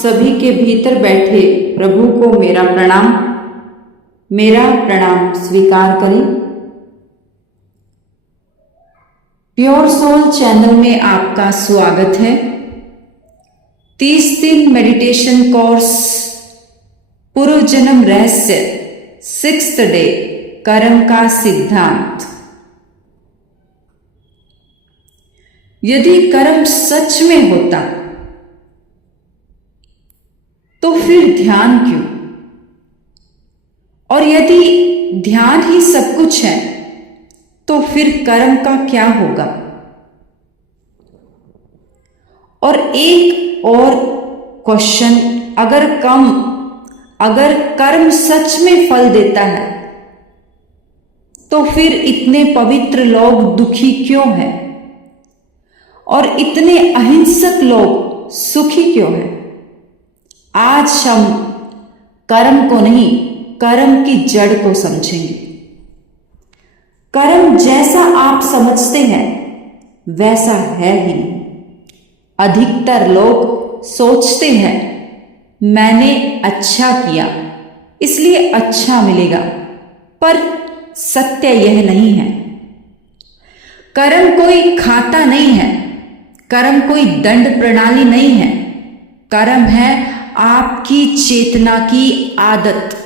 सभी के भीतर बैठे प्रभु को मेरा प्रणाम स्वीकार करें। प्योर सोल चैनल में आपका स्वागत है। 30 दिन मेडिटेशन कोर्स पूर्व जन्म रहस्य 6th डे कर्म का सिद्धांत। यदि कर्म सच में होता तो फिर ध्यान क्यों? और यदि ध्यान ही सब कुछ है तो फिर कर्म का क्या होगा? और एक और क्वेश्चन, अगर कर्म सच में फल देता है तो फिर इतने पवित्र लोग दुखी क्यों हैं और इतने अहिंसक लोग सुखी क्यों हैं? आज हम कर्म को नहीं, कर्म की जड़ को समझेंगे। कर्म जैसा आप समझते हैं वैसा है ही नहीं। अधिकतर लोग सोचते हैं मैंने अच्छा किया इसलिए अच्छा मिलेगा, पर सत्य यह नहीं है। कर्म कोई खाता नहीं है, कर्म कोई दंड प्रणाली नहीं है। कर्म है आपकी चेतना की आदत।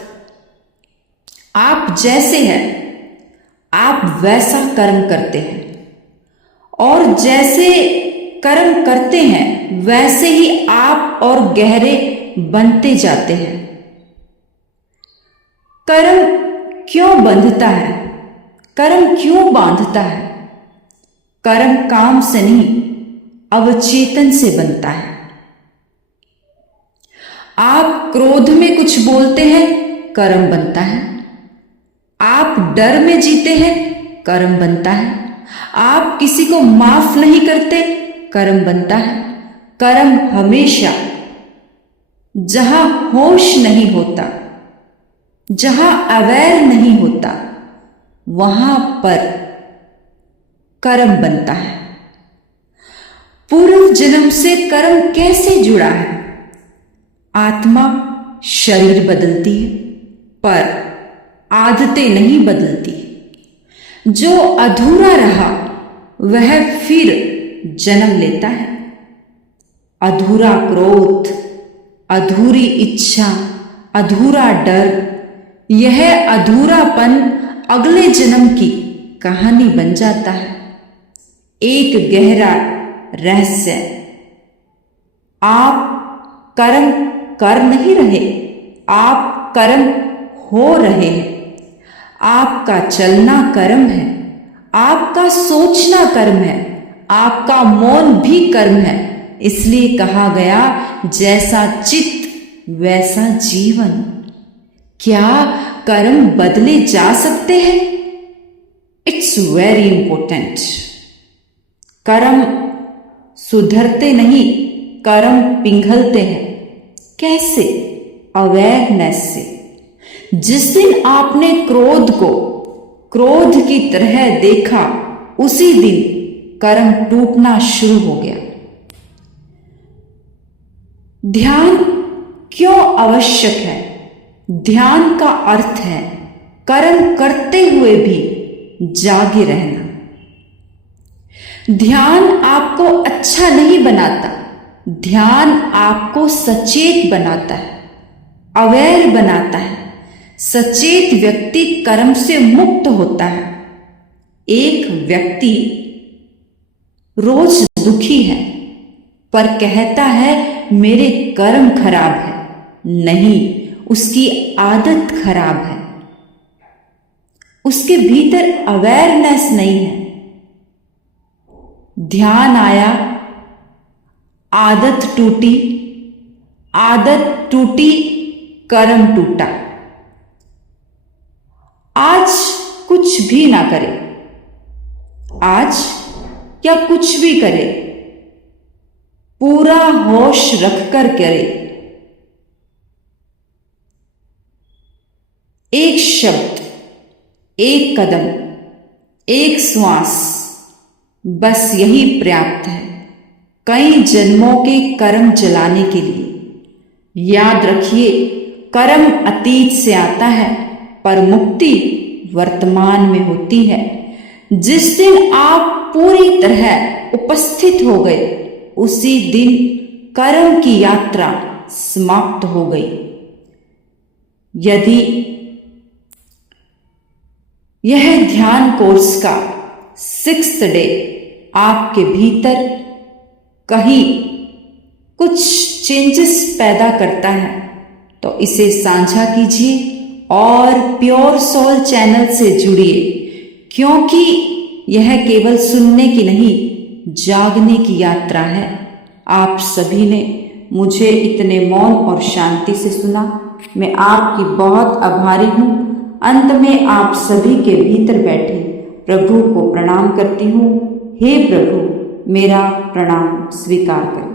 आप जैसे हैं आप वैसा कर्म करते हैं, और जैसे कर्म करते हैं वैसे ही आप और गहरे बनते जाते हैं। कर्म क्यों बंधता है? कर्म क्यों बांधता है? कर्म काम से नहीं, अवचेतन से बनता है। आप क्रोध में कुछ बोलते हैं, कर्म बनता है। आप डर में जीते हैं, कर्म बनता है। आप किसी को माफ नहीं करते, कर्म बनता है। कर्म हमेशा जहां होश नहीं होता, जहां अवेयर नहीं होता, वहां पर कर्म बनता है। पूर्व जन्म से कर्म कैसे जुड़ा है? आत्मा शरीर बदलती है पर आदतें नहीं बदलती। जो अधूरा रहा वह फिर जन्म लेता है। अधूरा क्रोध, अधूरी इच्छा, अधूरा डर, यह अधूरापन अगले जन्म की कहानी बन जाता है। एक गहरा रहस्य, आप कर्म कर नहीं रहे, आप कर्म हो रहे हैं। आपका चलना कर्म है, आपका सोचना कर्म है, आपका मौन भी कर्म है। इसलिए कहा गया जैसा चित्त वैसा जीवन। क्या कर्म बदले जा सकते हैं? It's very important. कर्म सुधरते नहीं, कर्म पिघलते हैं। कैसे? अवेयरनेस से। जिस दिन आपने क्रोध को क्रोध की तरह देखा, उसी दिन कर्म टूटना शुरू हो गया। ध्यान क्यों आवश्यक है? ध्यान का अर्थ है कर्म करते हुए भी जागे रहना। ध्यान आपको अच्छा नहीं बनाता, ध्यान आपको सचेत बनाता है, अवेयर बनाता है। सचेत व्यक्ति कर्म से मुक्त होता है। एक व्यक्ति रोज दुखी है पर कहता है मेरे कर्म खराब है। नहीं, उसकी आदत खराब है। उसके भीतर अवेयरनेस नहीं है। ध्यान आया, आदत टूटी, आदत टूटी, कर्म टूटा। आज कुछ भी ना करे, आज या कुछ भी करे, पूरा होश रखकर करे। एक शब्द, एक कदम, एक श्वास, बस यही पर्याप्त है कई जन्मों के कर्म जलाने के लिए। याद रखिए, कर्म अतीत से आता है पर मुक्ति वर्तमान में होती है। जिस दिन आप पूरी तरह उपस्थित हो गए, उसी दिन कर्म की यात्रा समाप्त हो गई। यदि यह ध्यान कोर्स का 6th डे आपके भीतर कहीं कुछ चेंजेस पैदा करता है तो इसे साझा कीजिए और प्योर सोल चैनल से जुड़िए, क्योंकि यह केवल सुनने की नहीं, जागने की यात्रा है। आप सभी ने मुझे इतने मौन और शांति से सुना, मैं आपकी बहुत आभारी हूँ। अंत में आप सभी के भीतर बैठे प्रभु को प्रणाम करती हूँ। हे प्रभु, मेरा प्रणाम स्वीकार करें।